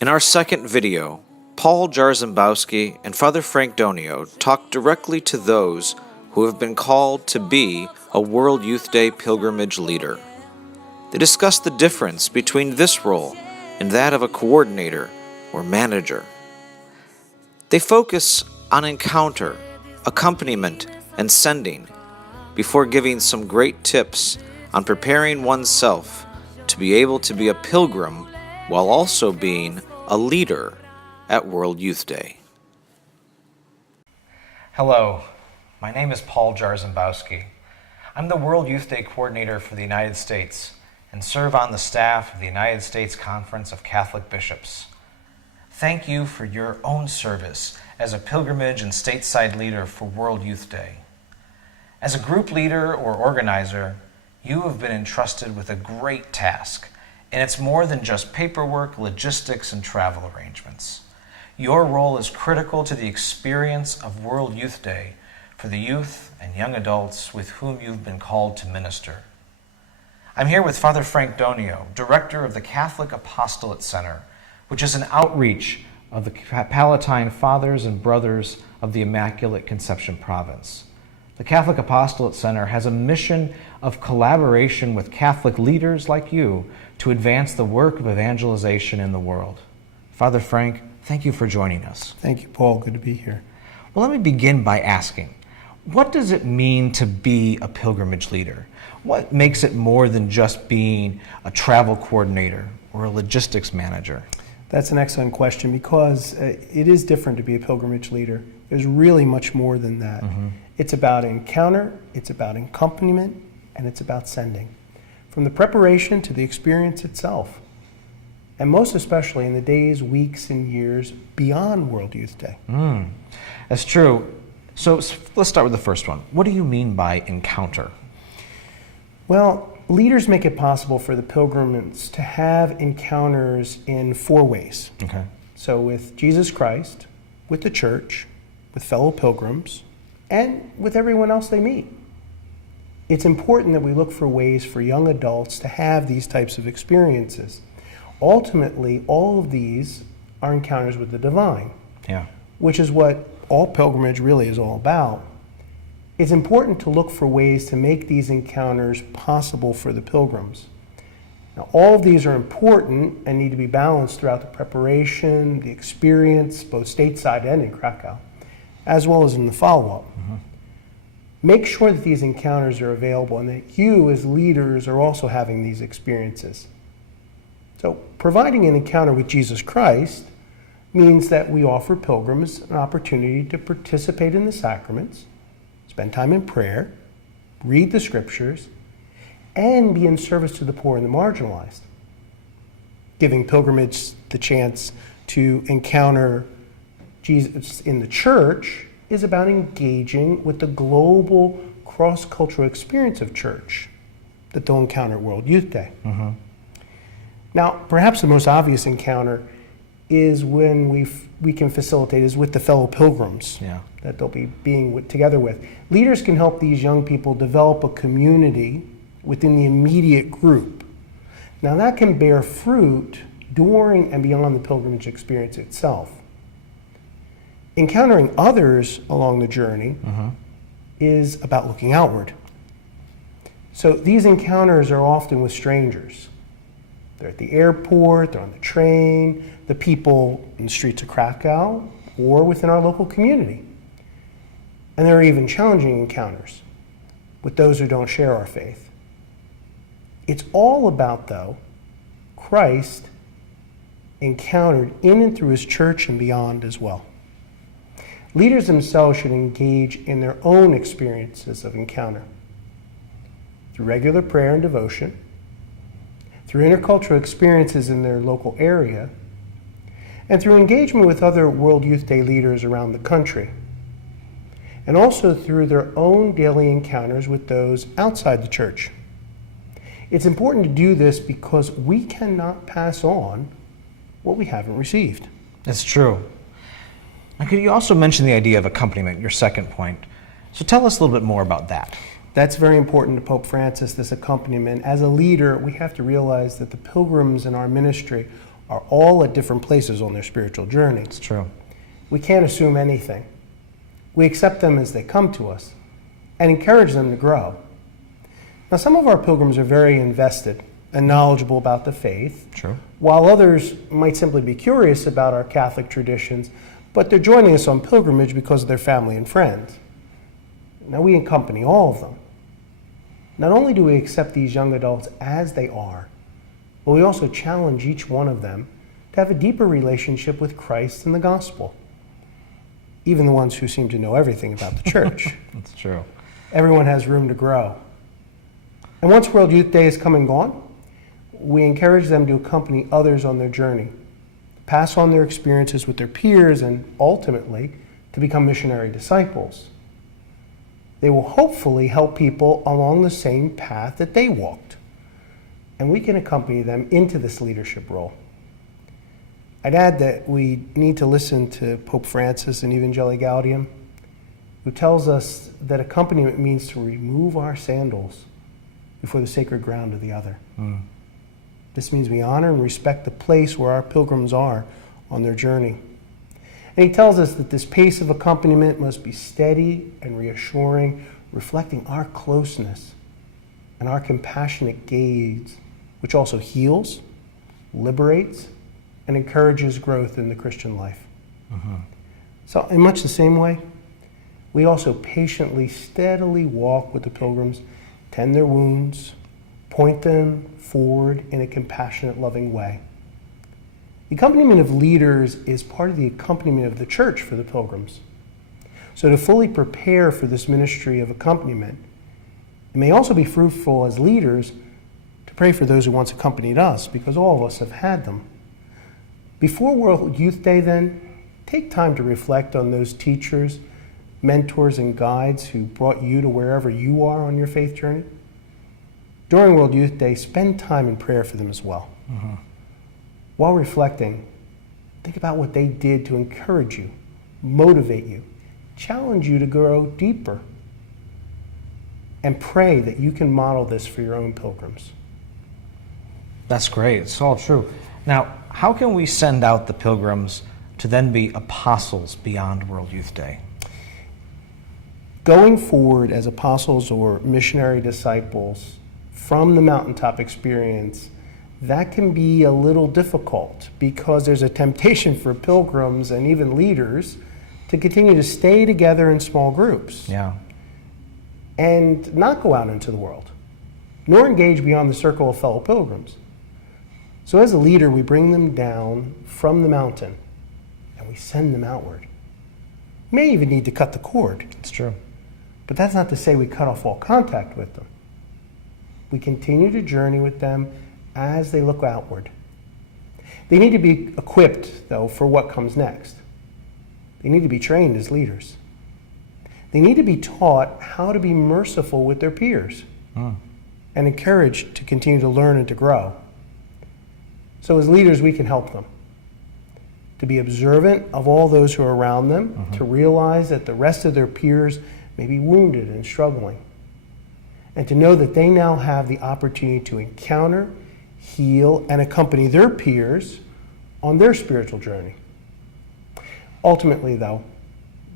In our second video, Paul Jarzembowski and Father Frank Donio talk directly to those who have been called to be a World Youth Day pilgrimage leader. They discuss the difference between this role and that of a coordinator or manager. They focus on encounter, accompaniment, and sending before giving some great tips on preparing oneself to be able to be a pilgrim while also being a leader at World Youth Day. Hello, my name is Paul Jarzembowski. I'm the World Youth Day Coordinator for the United States and serve on the staff of the United States Conference of Catholic Bishops. Thank you for your own service as a pilgrimage and stateside leader for World Youth Day. As a group leader or organizer, you have been entrusted with a great task, and it's more than just paperwork, logistics, and travel arrangements. Your role is critical to the experience of World Youth Day for the youth and young adults with whom you've been called to minister. I'm here with Father Frank Donio, Director of the Catholic Apostolate Center, which is an outreach of the Palatine Fathers and Brothers of the Immaculate Conception Province. The Catholic Apostolate Center has a mission of collaboration with Catholic leaders like you to advance the work of evangelization in the world. Father Frank, thank you for joining us. Thank you, Paul. Good to be here. Well, let me begin by asking, what does it mean to be a pilgrimage leader? What makes it more than just being a travel coordinator or a logistics manager? That's an excellent question because it is different to be a pilgrimage leader. There's really much more than that. It's about encounter, it's about accompaniment, and it's about sending. From the preparation to the experience itself. And most especially in the days, weeks, and years beyond World Youth Day. That's true. So let's start with the first one. What do you mean by encounter? Well, leaders make it possible for the pilgrims to have encounters in 4 ways. Okay. So with Jesus Christ, with the church, with fellow pilgrims, and with everyone else they meet. It's important that we look for ways for young adults to have these types of experiences. Ultimately, all of these are encounters with the divine, which is what all pilgrimage really is all about. It's important to look for ways to make these encounters possible for the pilgrims. Now, all of these are important and need to be balanced throughout the preparation, the experience, both stateside and in Krakow, as well as in the follow-up. Make sure that these encounters are available and that you as leaders are also having these experiences. So providing an encounter with Jesus Christ means that we offer pilgrims an opportunity to participate in the sacraments, spend time in prayer, read the scriptures, and be in service to the poor and the marginalized. Giving pilgrimage the chance to encounter Jesus in the church is about engaging with the global cross-cultural experience of church that they'll encounter at World Youth Day. Now, perhaps the most obvious encounter is when we can facilitate is with the fellow pilgrims that they'll be being together with. Leaders can help these young people develop a community within the immediate group. Now that can bear fruit during and beyond the pilgrimage experience itself. Encountering others along the journey is about looking outward. So these encounters are often with strangers. They're at the airport, they're on the train, the people in the streets of Krakow, or within our local community. And there are even challenging encounters with those who don't share our faith. It's all about, though, Christ encountered in and through his church and beyond as well. Leaders themselves should engage in their own experiences of encounter through regular prayer and devotion, through intercultural experiences in their local area, and through engagement with other World Youth Day leaders around the country, and also through their own daily encounters with those outside the church. It's important to do this because we cannot pass on what we haven't received. That's true. Now, could you also mention the idea of accompaniment, your second point? So tell us a little bit more about that. That's very important to Pope Francis, this accompaniment. As a leader, we have to realize that the pilgrims in our ministry are all at different places on their spiritual journey. It's true. We can't assume anything. We accept them as they come to us and encourage them to grow. Now, some of our pilgrims are very invested and knowledgeable about the faith, True. while others might simply be curious about our Catholic traditions, but they're joining us on pilgrimage because of their family and friends. Now, we accompany all of them. Not only do we accept these young adults as they are, but we also challenge each one of them to have a deeper relationship with Christ and the gospel. Even the ones who seem to know everything about the church. That's true. Everyone has room to grow. And once World Youth Day is come and gone, we encourage them to accompany others on their journey, pass on their experiences with their peers, and ultimately to become missionary disciples. They will hopefully help people along the same path that they walked, and we can accompany them into this leadership role. I'd add that we need to listen to Pope Francis in Evangelii Gaudium, who tells us that accompaniment means to remove our sandals before the sacred ground of the other. This means we honor and respect the place where our pilgrims are on their journey. And he tells us that this pace of accompaniment must be steady and reassuring, reflecting our closeness and our compassionate gaze, which also heals, liberates, and encourages growth in the Christian life. So in much the same way, we also patiently, steadily walk with the pilgrims, tend their wounds, point them forward in a compassionate, loving way. The accompaniment of leaders is part of the accompaniment of the church for the pilgrims. So to fully prepare for this ministry of accompaniment, it may also be fruitful as leaders to pray for those who once accompanied us, because all of us have had them. Before World Youth Day, then, take time to reflect on those teachers, mentors, and guides who brought you to wherever you are on your faith journey. During World Youth Day, spend time in prayer for them as well. While reflecting, think about what they did to encourage you, motivate you, challenge you to grow deeper, and pray that you can model this for your own pilgrims. That's great. It's all true. Now, how can we send out the pilgrims to then be apostles beyond World Youth Day? Going forward as apostles or missionary disciples from the mountaintop experience, that can be a little difficult because there's a temptation for pilgrims and even leaders to continue to stay together in small groups. Yeah. And not go out into the world, nor engage beyond the circle of fellow pilgrims. So as a leader, we bring them down from the mountain and we send them outward. We may even need to cut the cord. It's true. But that's not to say we cut off all contact with them. We continue to journey with them as they look outward. They need to be equipped, though, for what comes next. They need to be trained as leaders. They need to be taught how to be merciful with their peers and encouraged to continue to learn and to grow. So as leaders, we can help them to be observant of all those who are around them, to realize that the rest of their peers may be wounded and struggling, and to know that they now have the opportunity to encounter, heal, and accompany their peers on their spiritual journey. Ultimately, though,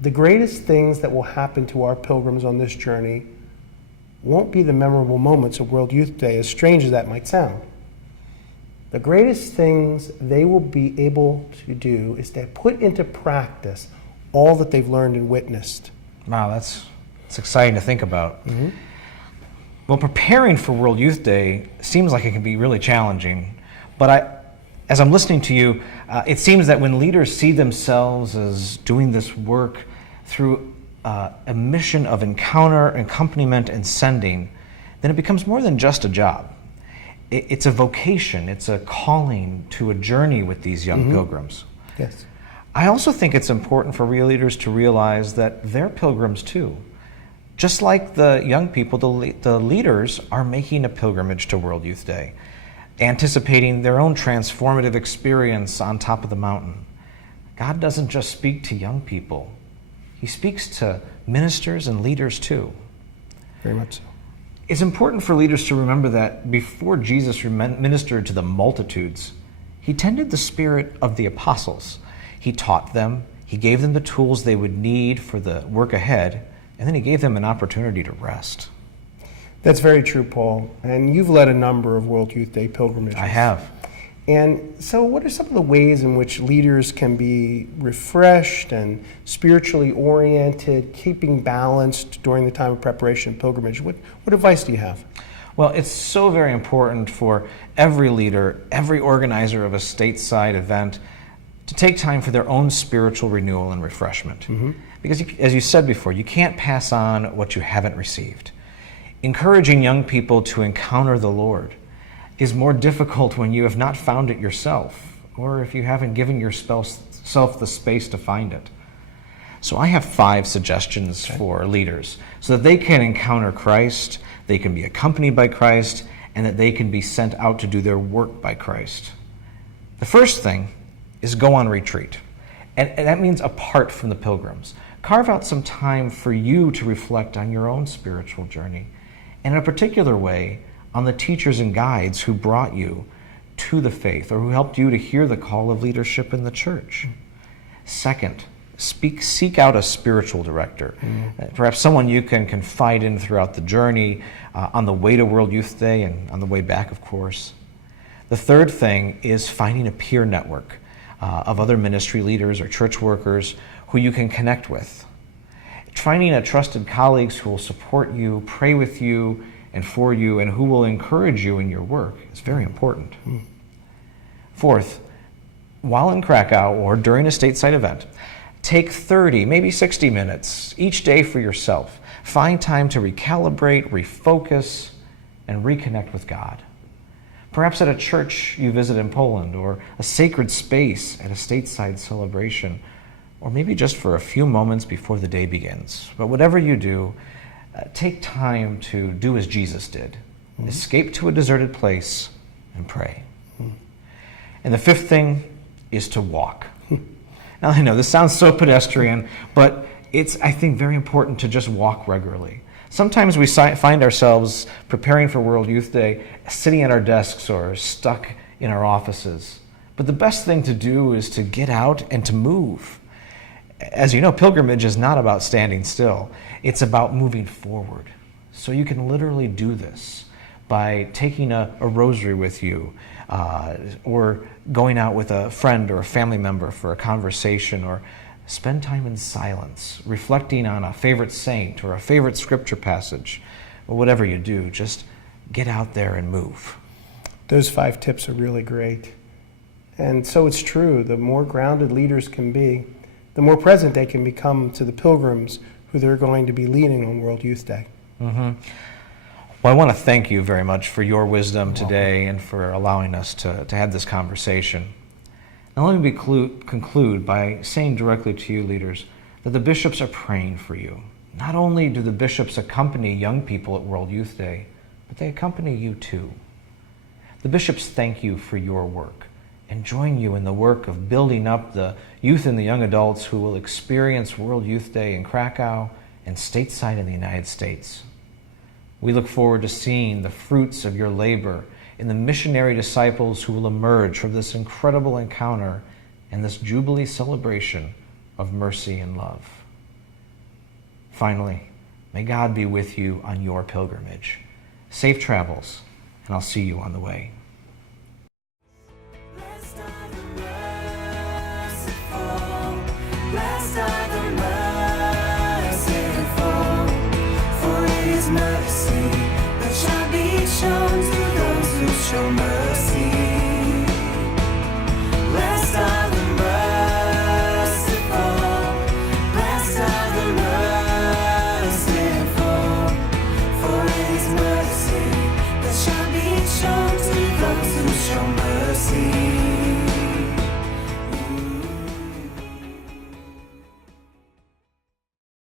the greatest things that will happen to our pilgrims on this journey won't be the memorable moments of World Youth Day, as strange as that might sound. The greatest things they will be able to do is to put into practice all that they've learned and witnessed. Wow, that's exciting to think about. Well, preparing for World Youth Day seems like it can be really challenging, but as I'm listening to you, it seems that when leaders see themselves as doing this work through a mission of encounter, accompaniment, and sending, then it becomes more than just a job. It's a vocation, it's a calling to a journey with these young pilgrims. Yes. I also think it's important for real leaders to realize that they're pilgrims too. Just like the young people, the leaders are making a pilgrimage to World Youth Day, anticipating their own transformative experience on top of the mountain. God doesn't just speak to young people. He speaks to ministers and leaders too. Very much so. It's important for leaders to remember that before Jesus ministered to the multitudes, He tended the spirit of the apostles. He taught them, he gave them the tools they would need for the work ahead, and then he gave them an opportunity to rest. That's very true, Paul. And you've led a number of World Youth Day pilgrimages. I have. And so what are some of the ways in which leaders can be refreshed and spiritually oriented, keeping balanced during the time of preparation and pilgrimage? What advice do you have? Well, it's so very important for every leader, every organizer of a stateside event to take time for their own spiritual renewal and refreshment. Because, as you said before, you can't pass on what you haven't received. Encouraging young people to encounter the Lord is more difficult when you have not found it yourself, or if you haven't given yourself the space to find it. So I have 5 suggestions for leaders so that they can encounter Christ, they can be accompanied by Christ, and that they can be sent out to do their work by Christ. The first thing is go on retreat. And that means apart from the pilgrims. Carve out some time for you to reflect on your own spiritual journey, and in a particular way, on the teachers and guides who brought you to the faith or who helped you to hear the call of leadership in the church. Second, seek out a spiritual director, perhaps someone you can confide in throughout the journey, on the way to World Youth Day and on the way back, of course. The third thing is finding a peer network of other ministry leaders or church workers who you can connect with. Finding a trusted colleagues who will support you, pray with you, and for you, and who will encourage you in your work is very important. Fourth, while in Krakow or during a stateside event, take 30, maybe 60 minutes each day for yourself. Find time to recalibrate, refocus, and reconnect with God. Perhaps at a church you visit in Poland, or a sacred space at a stateside celebration, or maybe just for a few moments before the day begins. But whatever you do, take time to do as Jesus did. Escape to a deserted place and pray. And the fifth thing is to walk. Now, I know this sounds so pedestrian, but it's, I think, very important to just walk regularly. Sometimes we find ourselves preparing for World Youth Day, sitting at our desks or stuck in our offices. But the best thing to do is to get out and to move. As you know, pilgrimage is not about standing still. It's about moving forward. So you can literally do this by taking a rosary with you, or going out with a friend or a family member for a conversation, or spend time in silence, reflecting on a favorite saint or a favorite scripture passage, or whatever you do. Just get out there and move. Those 5 tips are really great. And so it's true, the more grounded leaders can be, the more present they can become to the pilgrims who they're going to be leading on World Youth Day. Well, I want to thank you very much for your wisdom today and for allowing us to have this conversation. Now let me conclude by saying directly to you, leaders, that the bishops are praying for you. Not only do the bishops accompany young people at World Youth Day, but they accompany you too. The bishops thank you for your work and join you in the work of building up the youth and the young adults who will experience World Youth Day in Krakow and stateside in the United States. We look forward to seeing the fruits of your labor in the missionary disciples who will emerge from this incredible encounter and this Jubilee celebration of mercy and love. Finally, may God be with you on your pilgrimage. Safe travels, and I'll see you on the way. Blessed are the merciful, for His mercy that shall be shown to those who show mercy. Blessed are the merciful, blessed are the merciful, for His mercy that shall be shown to those who show mercy.